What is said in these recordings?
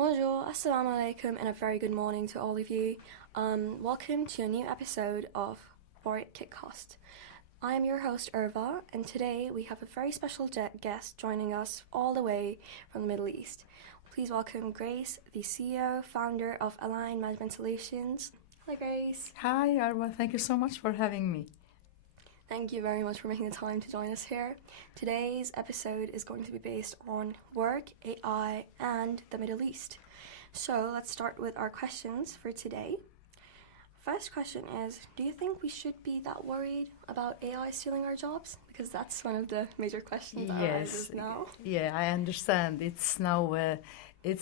Bonjour, assalamu alaikum, and a very good morning to all of you. Welcome to a new episode of Borit Kitcast. I am your host, Irva, and today we have a very special guest joining us all the way from the Middle East. Please welcome Grace, the CEO, founder of Align Management Solutions. Hi, Grace. Hi, Arwa. Thank you so much for having me. Thank you very much for making the time to join us here. Today's episode is going to be based on work, AI, and the Middle East. So let's start with our questions for today. First question is, do you think we should be that worried about AI stealing our jobs? Because that's one of the major questions that arises now. Yeah, I understand. It's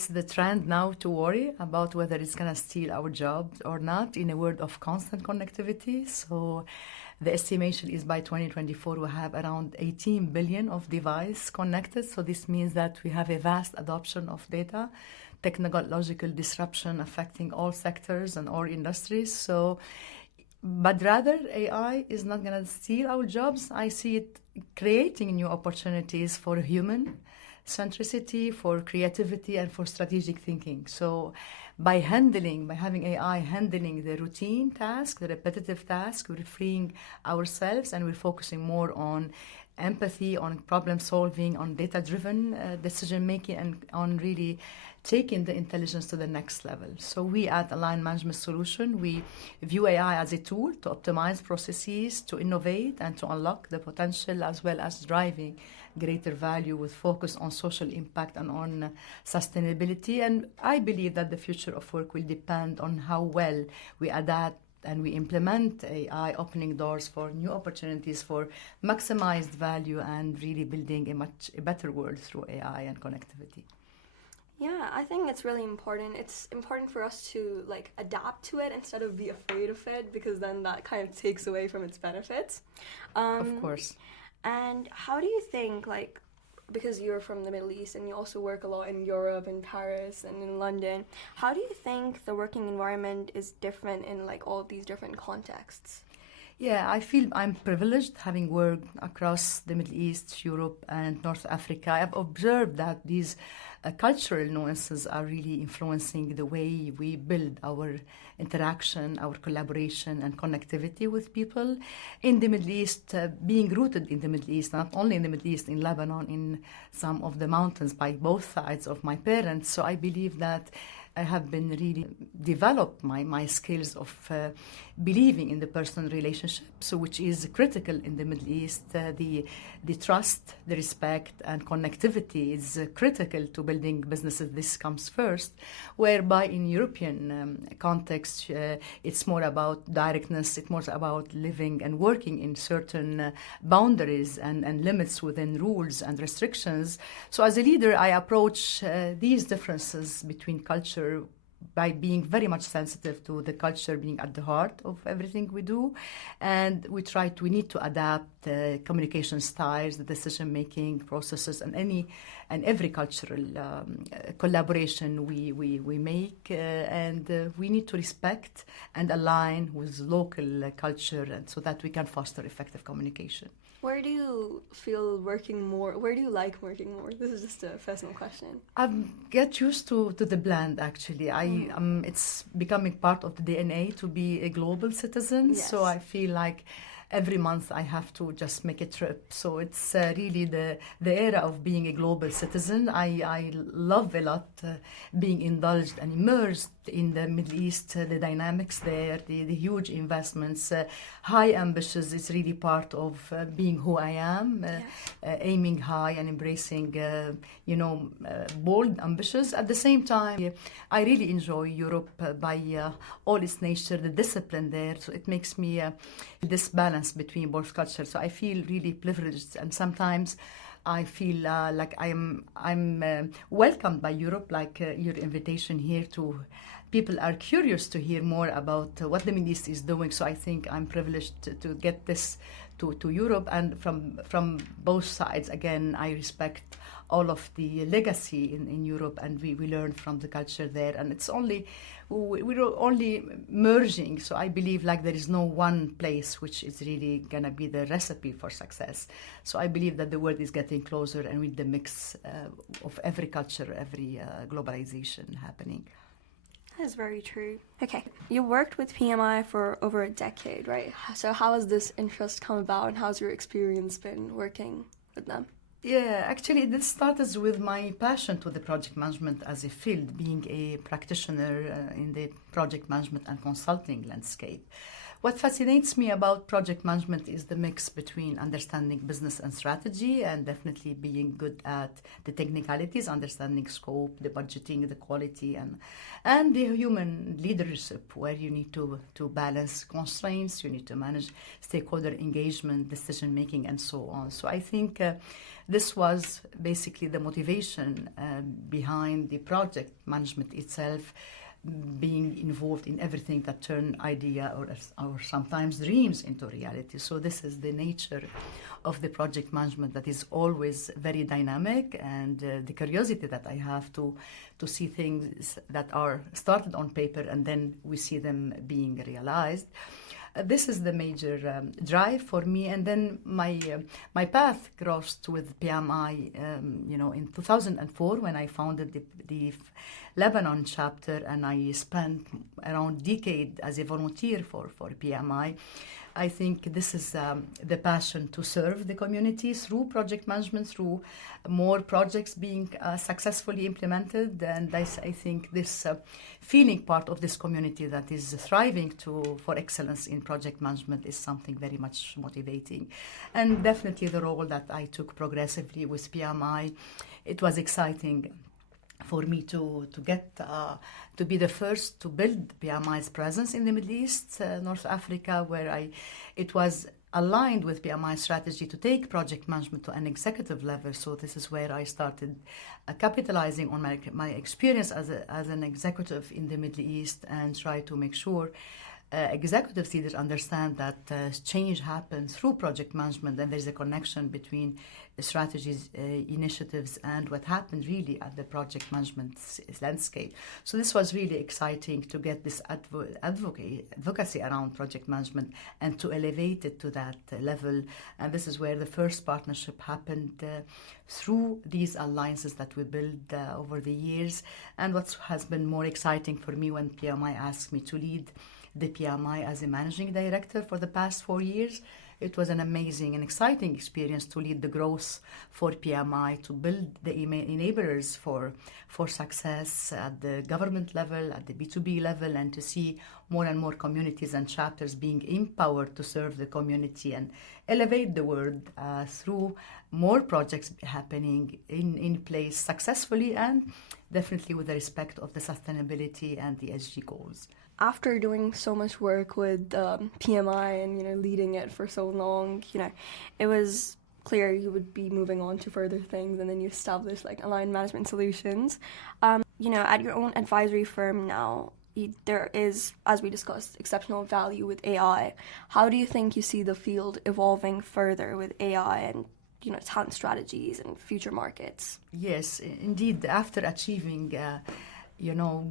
the trend now to worry about whether it's going to steal our jobs or not in a world of constant connectivity. So the estimation is by 2024 we have around 18 billion of devices connected. So this means that we have a vast adoption of data, technological disruption affecting all sectors and all industries. But rather AI is not going to steal our jobs. I see it creating new opportunities for human centricity, for creativity, and for strategic thinking. So by having AI handling the routine task, the repetitive task, we're freeing ourselves and we're focusing more on empathy, on problem solving, on data-driven decision making, and on really taking the intelligence to the next level. So we at Align Management Solution, we view AI as a tool to optimize processes, to innovate, and to unlock the potential, as well as driving greater value with focus on social impact and on sustainability. And I believe that the future of work will depend on how well we adapt and we implement AI, opening doors for new opportunities for maximized value and really building a much better world through AI and connectivity. Yeah, I think it's really important. It's important for us to adapt to it instead of be afraid of it, because then that kind of takes away from its benefits. Of course. And how do you think, because you're from the Middle East and you also work a lot in Europe, in Paris and in London, how do you think the working environment is different in all of these different contexts? Yeah, I feel I'm privileged having worked across the Middle East, Europe, and North Africa. I've observed that these cultural nuances are really influencing the way we build our interaction, our collaboration, and connectivity with people in the Middle East, being rooted in the Middle East, not only in the Middle East, in Lebanon, in some of the mountains by both sides of my parents. So I believe that I have been really developed my skills of believing in the personal relationship, so which is critical in the Middle East. The trust, the respect, and connectivity is critical to building businesses. This comes first, whereby in European context, it's more about directness, it's more about living and working in certain boundaries and limits within rules and restrictions. So as a leader, I approach these differences between culture by being very much sensitive to the culture being at the heart of everything we do. And we need to adapt communication styles, the decision-making processes, and every cultural collaboration we make. And we need to respect and align with local culture, and so that we can foster effective communication. Where do you feel working more? Where do you like working more? This is just a personal question. I get used to the blend, actually. It's becoming part of the DNA to be a global citizen. Yes. So I feel like every month I have to just make a trip. So it's really the era of being a global citizen. I love a lot being indulged and immersed in the Middle East, the dynamics there, the huge investments, high ambitions is really part of being who I am, aiming high and embracing, bold ambitions. At the same time, I really enjoy Europe by all its nature, the discipline there. So it makes me this balance between both cultures. So I feel really privileged, and sometimes I feel like I'm welcomed by Europe, like your invitation here to. People are curious to hear more about what the Middle East is doing. So I think I'm privileged to get this to Europe. And from both sides, again, I respect all of the legacy in Europe, and we learn from the culture there. And it's only we're only merging. So I believe like there is no one place which is really gonna be the recipe for success. So I believe that the world is getting closer, and with the mix of every culture, every globalization happening. That is very true. Okay, you worked with PMI for over a decade, right? So how has this interest come about, and how's your experience been working with them? Yeah, actually, this started with my passion to the project management as a field, being a practitioner in the project management and consulting landscape. What fascinates me about project management is the mix between understanding business and strategy, and definitely being good at the technicalities, understanding scope, the budgeting, the quality, and the human leadership, where you need to balance constraints, you need to manage stakeholder engagement, decision making, and so on. So I think this was basically the motivation behind the project management itself, being involved in everything that turn idea or sometimes dreams into reality. So this is the nature of the project management, that is always very dynamic, and the curiosity that I have to see things that are started on paper and then we see them being realized. This is the major drive for me. And then my path crossed with PMI, in 2004 when I founded the Lebanon chapter, and I spent around a decade as a volunteer for PMI. I think this is the passion to serve the community through project management, through more projects being successfully implemented. And I think this feeling part of this community that is thriving for excellence in project management is something very much motivating. And definitely the role that I took progressively with PMI, it was exciting for me to get to be the first to build PMI's presence in the Middle East, North Africa, where it was aligned with PMI's strategy to take project management to an executive level. So this is where I started capitalizing on my experience as an executive in the Middle East, and try to make sure executive leaders understand that change happens through project management, and there's a connection between strategies, initiatives, and what happened really at the project management landscape. So this was really exciting to get this advocacy around project management and to elevate it to that level. And this is where the first partnership happened through these alliances that we built over the years. And what has been more exciting for me, when PMI asked me to lead the PMI as a managing director for the past 4 years, it was an amazing and exciting experience to lead the growth for PMI, to build the enablers for success at the government level, at the B2B level, and to see more and more communities and chapters being empowered to serve the community and elevate the world through more projects happening in place successfully, and definitely with the respect of the sustainability and the SG goals. After doing so much work with PMI and leading it for so long, it was clear you would be moving on to further things, and then you established Aligned Management Solutions. At your own advisory firm now, there is, as we discussed, exceptional value with AI. How do you think you see the field evolving further with AI and talent strategies and future markets? Yes, indeed. After achieving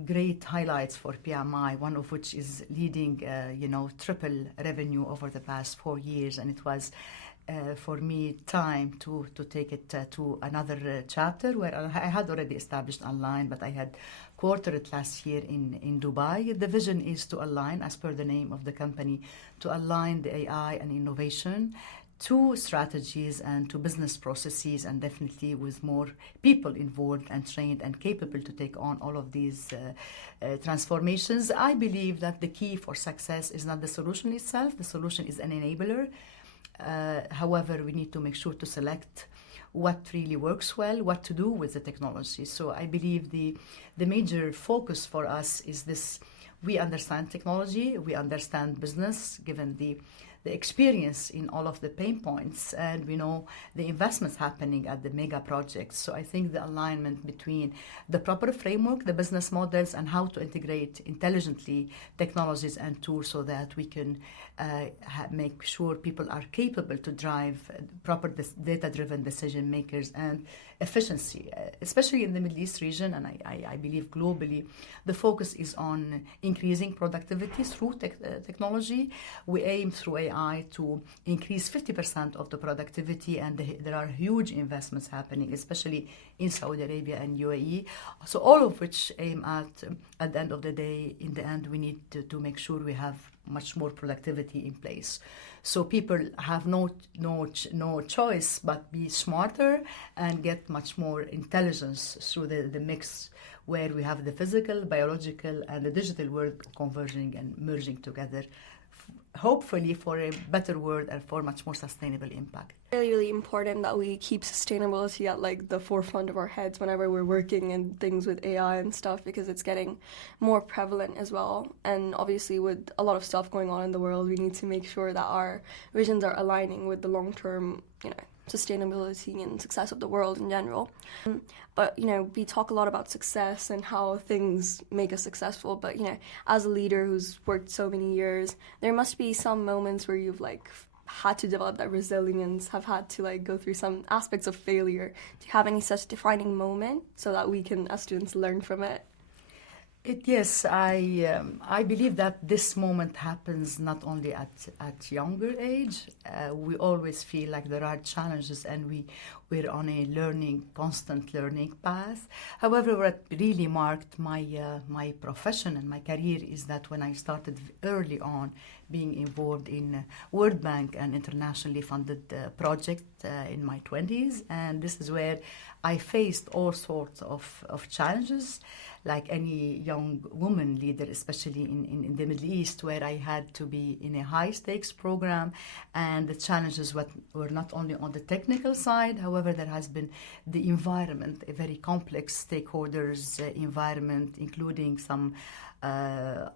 great highlights for PMI, one of which is leading, triple revenue over the past 4 years. And it was, for me, time to take it to another chapter, where I had already established online, but I had quartered it last year in Dubai. The vision is to align, as per the name of the company, to align the AI and innovation to strategies and to business processes, and definitely with more people involved and trained and capable to take on all of these transformations. I believe that the key for success is not the solution itself. The solution is an enabler. However, we need to make sure to select what really works well, what to do with the technology. So I believe the major focus for us is this: we understand technology, we understand business, given the the experience in all of the pain points, and we know the investments happening at the mega projects. So I think the alignment between the proper framework, the business models, and how to integrate intelligently technologies and tools so that we can make sure people are capable to drive proper data-driven decision makers and efficiency, especially in the Middle East region, and I believe globally, the focus is on increasing productivity through technology. We aim through AI to increase 50% of the productivity, and there are huge investments happening, especially in Saudi Arabia and UAE. So all of which aim at the end of the day, in the end, we need to make sure we have much more productivity in place. So people have no choice but be smarter and get much more intelligence through the mix where we have the physical, biological, and the digital world converging and merging together, hopefully for a better world and for much more sustainable impact. Really, really important that we keep sustainability at like the forefront of our heads whenever we're working in things with AI and stuff, because it's getting more prevalent as well. And obviously with a lot of stuff going on in the world, we need to make sure that our visions are aligning with the long-term, sustainability and success of the world in general. But, we talk a lot about success and how things make us successful. But, as a leader who's worked so many years, there must be some moments where you've had to develop that resilience, have had to go through some aspects of failure. Do you have any such defining moment so that we can, as students, learn from it? Yes, I believe that this moment happens not only at younger age. We always feel like there are challenges, and we're on a constant learning path. However, what really marked my profession and my career is that when I started early on being involved in World Bank and internationally funded project in my 20s, and this is where I faced all sorts of challenges, like any young woman leader, especially in the Middle East, where I had to be in a high-stakes program, and the challenges were not only on the technical side. However, there has been the environment, a very complex stakeholders environment, including some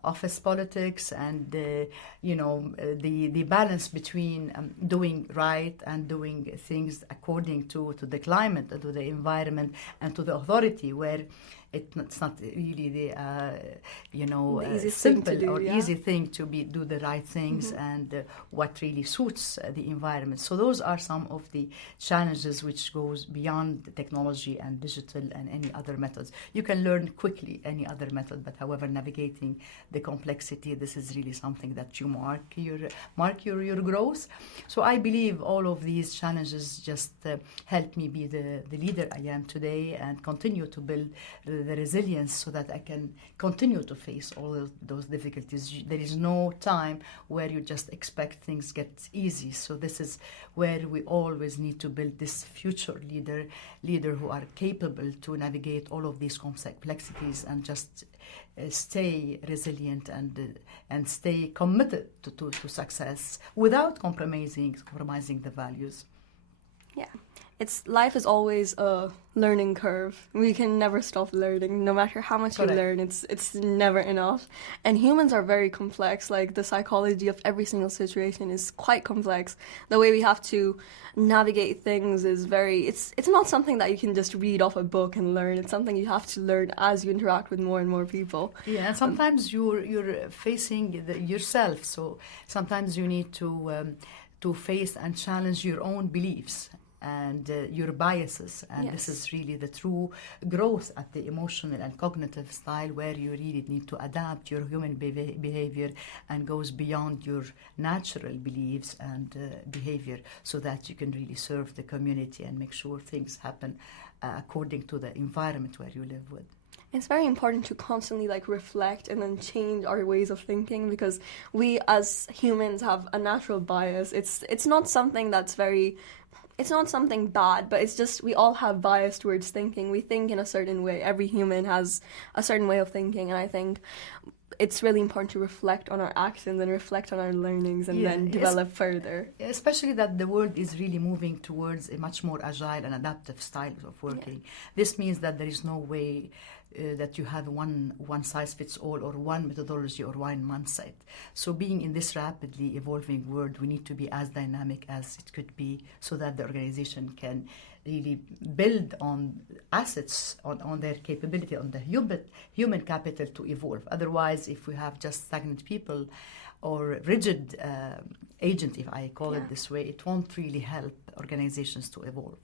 office politics and the balance between doing right and doing things according to the climate, to the environment, and to the authority, where it's not really the simple or easy thing to do the right things and what really suits the environment. So those are some of the challenges which goes beyond the technology and digital and any other methods. You can learn quickly any other method, but however, navigating the complexity, this is really something that you mark your growth. So I believe all of these challenges just help me be the leader I am today and continue to build the resilience so that I can continue to face all of those difficulties. There is no time where you just expect things get easy. So this is where we always need to build this future leader who are capable to navigate all of these complexities and just stay resilient and stay committed to success without compromising the values. Yeah. Life is always a learning curve. We can never stop learning. No matter how much Correct. you learn, it's never enough. And humans are very complex. Like, the psychology of every single situation is quite complex. The way we have to navigate things is it's not something that you can just read off a book and learn. It's something you have to learn as you interact with more and more people. Yeah, and sometimes you're facing yourself. So sometimes you need to face and challenge your own beliefs and your biases, and Yes. This is really the true growth at the emotional and cognitive style, where you really need to adapt your human behavior and goes beyond your natural beliefs and behavior, so that you can really serve the community and make sure things happen according to the environment where you live with. It's very important to constantly reflect and then change our ways of thinking, because we as humans have a natural bias. It's not something that's it's not something bad, but it's just we all have bias towards thinking. We think in a certain way. Every human has a certain way of thinking, and I think it's really important to reflect on our actions and reflect on our learnings and then develop further. Especially that the world is really moving towards a much more agile and adaptive style of working. Yeah. This means that there is no way that you have one size fits all or one methodology or one mindset. So being in this rapidly evolving world, we need to be as dynamic as it could be so that the organization can really build on assets, on their capability, on the human capital to evolve. Otherwise, if we have just stagnant people or rigid agent, if I call it this way, it won't really help organizations to evolve.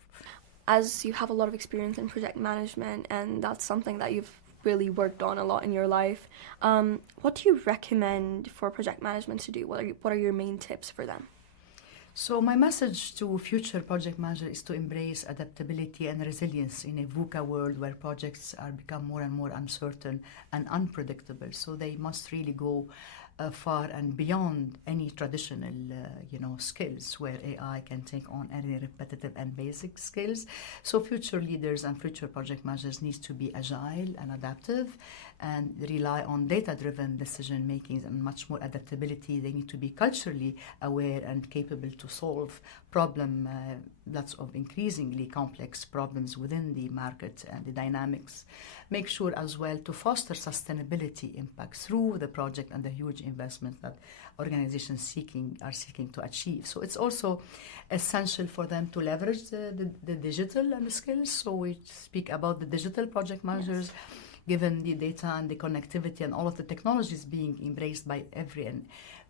As you have a lot of experience in project management, and that's something that you've really worked on a lot in your life, what do you recommend for project management to do? What are your main tips for them? So my message to future project managers is to embrace adaptability and resilience in a VUCA world where projects are become more and more uncertain and unpredictable. So they must really go far and beyond any traditional, skills where AI can take on any repetitive and basic skills. So future leaders and future project managers need to be agile and adaptive and rely on data-driven decision making and much more adaptability. They need to be culturally aware and capable to solve lots of increasingly complex problems within the market and the dynamics. Make sure as well to foster sustainability impact through the project and the huge investment that organizations are seeking to achieve. So it's also essential for them to leverage the digital and the skills. So we speak about the digital project managers. Yes. Given the data and the connectivity and all of the technologies being embraced by every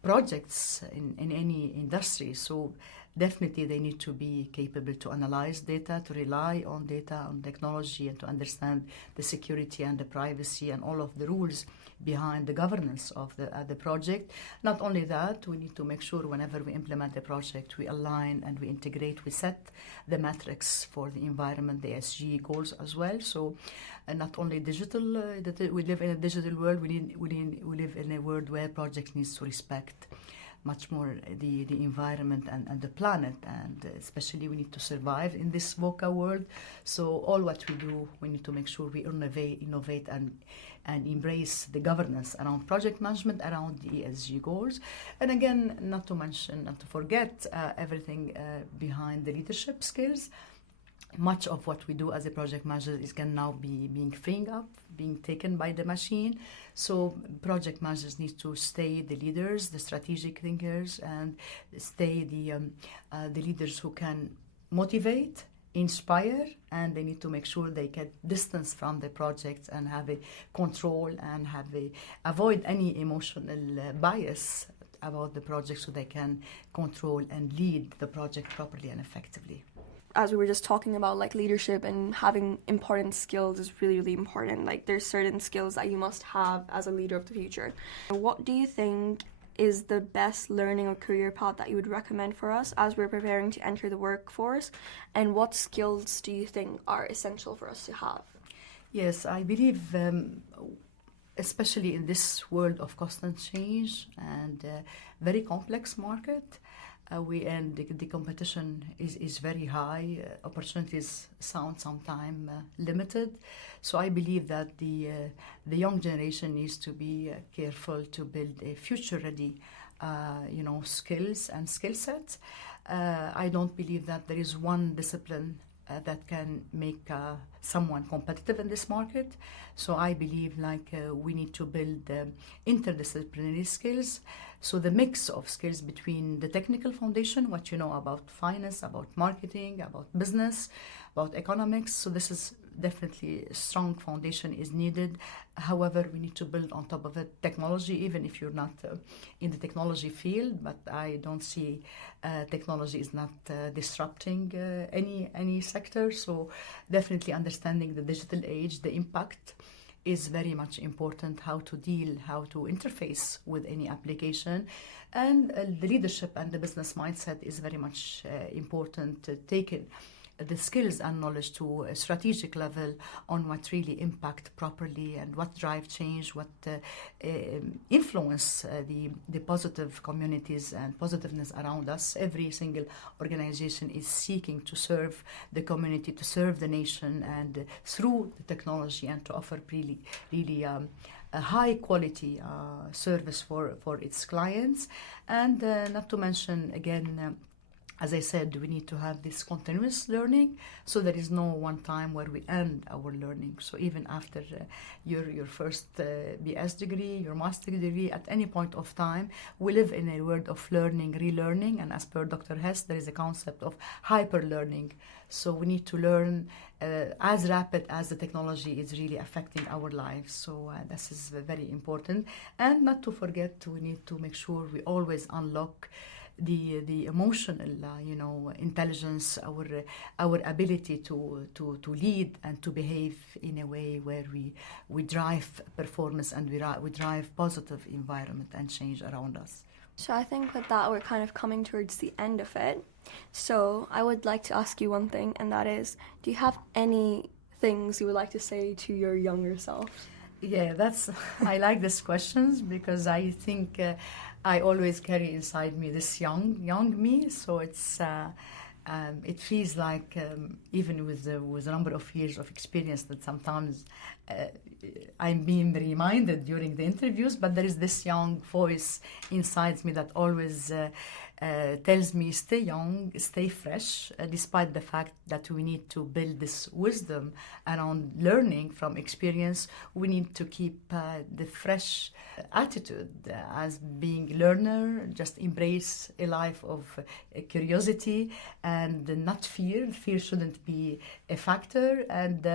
projects in any industry. So definitely they need to be capable to analyze data, to rely on data, on technology, and to understand the security and the privacy and all of the rules behind the governance of the project. Not only that, we need to make sure whenever we implement a project, we align and we integrate, we set the metrics for the environment, the ESG goals as well. So not only digital, that we live in a digital world, we live in a world where projects needs to respect much more the environment and the planet, and especially we need to survive in this VUCA world. So all what we do, we need to make sure we innovate and embrace the governance around project management, around the ESG goals. And again, not to forget everything behind the leadership skills. Much of what we do as a project manager can now be being freeing up, being taken by the machine. So project managers need to stay the leaders, the strategic thinkers, and stay the leaders who can motivate, inspire, and they need to make sure they get distance from the project and have a control and avoid any emotional bias about the project so they can control and lead the project properly and effectively. As we were just talking about, like, leadership and having important skills is really, really important. Like, there's certain skills that you must have as a leader of the future. What do you think is the best learning or career path that you would recommend for us as we're preparing to enter the workforce? And what skills do you think are essential for us to have? Yes, I believe, especially in this world of constant change and very complex market, the competition is very high. Opportunities sound sometimes limited. So I believe that the young generation needs to be careful to build a future-ready, skills and skill sets. I don't believe that there is one discipline that can make someone competitive in this market. So I believe we need to build interdisciplinary skills. So the mix of skills between the technical foundation, what you know about finance, about marketing, about business, about economics. So this is definitely a strong foundation is needed. However, we need to build on top of it technology, even if you're not in the technology field. But I don't see technology is not disrupting any sector. So definitely understanding the digital age, the impact is very much important, how to interface with any application. And the leadership and the business mindset is very much important, taking the skills and knowledge to a strategic level on what really impact properly and what drive change, what influence the positive communities and positiveness around us. Every single organization is seeking to serve the community, to serve the nation, and through the technology, and to offer really a high quality service for its clients. And not to mention again as I said, we need to have this continuous learning, so there is no one time where we end our learning. So even after your first BS degree, your master degree, at any point of time, we live in a world of learning, relearning, and as per Dr. Hess, there is a concept of hyper learning. So we need to learn as rapid as the technology is really affecting our lives. So this is very important. And not to forget, we need to make sure we always unlock the emotional intelligence, our ability to lead and to behave in a way where we drive performance and we drive positive environment and change around us. So I think with that we're kind of coming towards the end of it. So I would like to ask you one thing, and that is, do you have any things you would like to say to your younger self? Yeah, I like these questions because I think I always carry inside me this young me. So it feels like even with the number of years of experience that sometimes I'm being reminded during the interviews, but there is this young voice inside me that always tells me stay young, stay fresh, despite the fact that we need to build this wisdom around learning from experience. We need to keep the fresh attitude as being learner, just embrace a life of curiosity and not fear. Fear shouldn't be a factor, and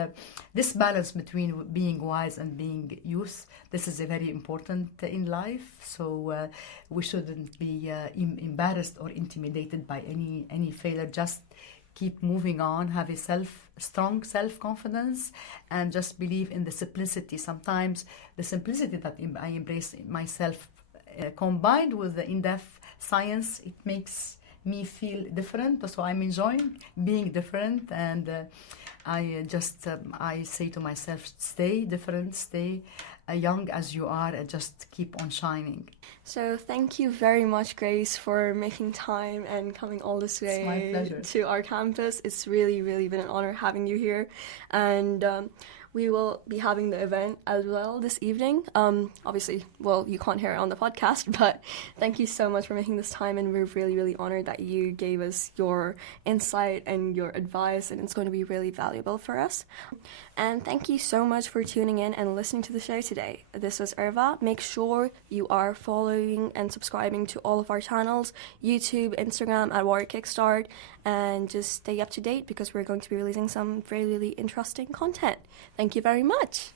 this balance between being wise and being youth, this is a very important in life. So we shouldn't be embarrassed or intimidated by any failure. Just keep moving on, have a strong self-confidence, and just believe in the simplicity. Sometimes the simplicity that I embrace in myself, combined with the in-depth science, it makes me feel different. So I'm enjoying being different, and I say to myself, stay different, stay young as you are, and just keep on shining. So thank you very much, Grace, for making time and coming all this way to our campus. It's really, really been an honor having you here. And we will be having the event as well this evening. Obviously, well, you can't hear it on the podcast, but thank you so much for making this time, and we're really, really honored that you gave us your insight and your advice, and it's going to be really valuable for us. And thank you so much for tuning in and listening to the show today. This was Irva. Make sure you are following and subscribing to all of our channels, YouTube, Instagram at Warrior Kickstart, and just stay up to date because we're going to be releasing some really, really interesting content. Thank you very much.